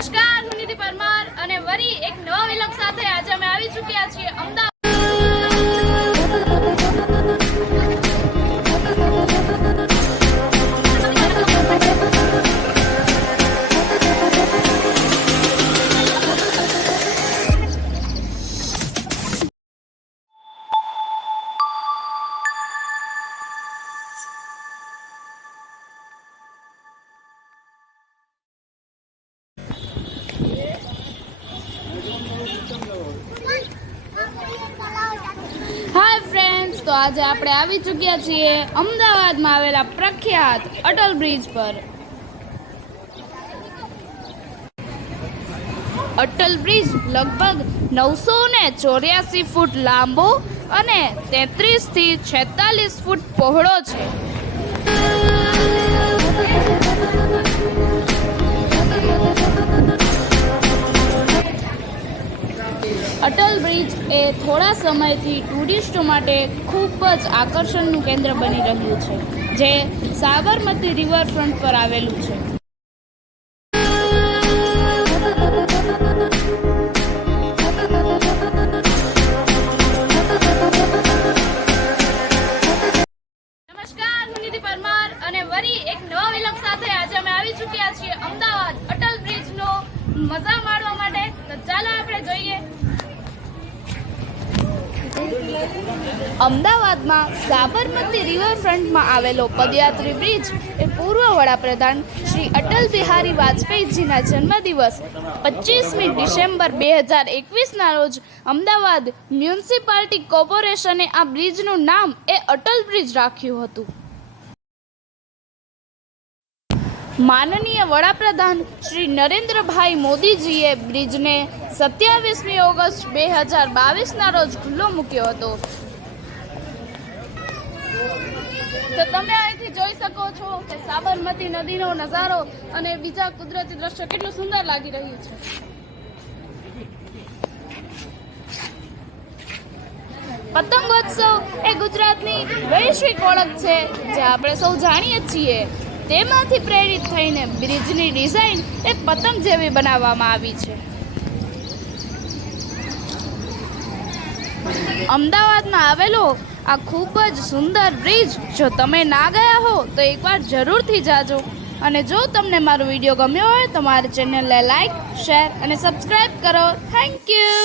નમસ્કાર, હું નિધિ પરમાર અને વરી એક નવા વિલોગ સાથે આજે અમે આવી ચૂક્યા છીએ અમદાવાદ। हाय फ्रेंड्स, तो आज આપણે આવી ચૂક્યા છીએ અમદાવાદમાં આવેલા પ્રખ્યાત અટલ બ્રિજ પર। અટલ બ્રિજ લગભગ 984 ફૂટ લાંબો અને 33 થી 46 ફૂટ પહોળો છે। અટલ બ્રિજ એ થોડા સમયથી ટુરિસ્ટો માટે ખૂબ જ આકર્ષણનું કેન્દ્ર બની રહ્યું છે, જે સાબરમતી રિવરફ્રન્ટ પર આવેલું છે। નમસ્કાર, હું નિધિ પરમાર અને વરી એક નવા વિલોગ સાથે આજે અમે આવી ચૂક્યા છીએ અમદાવાદ અટલ બ્રિજનો મજા માણવા માટે। તો ચાલો આપણે જોઈએ। અમદાવાદમાં સાબરમતી રિવરફ્રન્ટમાં આવેલો પદયાત્રી બ્રિજ એ પૂર્વ વડાપ્રધાન શ્રી અટલ બિહારી વાજપેયીજીના જન્મદિવસ 25મી ડિસેમ્બર 2021ના રોજ અમદાવાદ મ્યુનિસિપાલિટી કોર્પોરેશને આ બ્રિજનું નામ એ અટલ બ્રિજ રાખ્યું હતું। માનનીય વડાપ્રધાન શ્રી નરેન્દ્રભાઈ મોદીજીએ બ્રિજને 27મી ઓગસ્ટ 2022ના રોજ ખુલ્લો મૂક્યો હતો। તો તમે અહીંથી જોઈ શકો છો કે સાબરમતી નદીનો નજારો અને બીજા કુદરતી દ્રશ્ય કેટલું સુંદર લાગી રહ્યું છે। પતંગોત્સવ એ ગુજરાતની વૈશ્વિક ઓળખ છે, જે આપણે સૌ જાણીએ છીએ। તેમાંથી પ્રેરિત થઈને બ્રિજની ડિઝાઇન એ પતંગ જેવી બનાવવામાં આવી છે। અમદાવાદમાં આવેલો આ ખૂબ જ સુંદર બ્રિજ જો તમે ના ગયા હો તો એકવાર જરૂરથી જાજો। અને જો તમને મારો વિડીયો ગમ્યો હોય તો મારી ચેનલને લાઈક, શેર અને સબસ્ક્રાઈબ કરો। Thank you.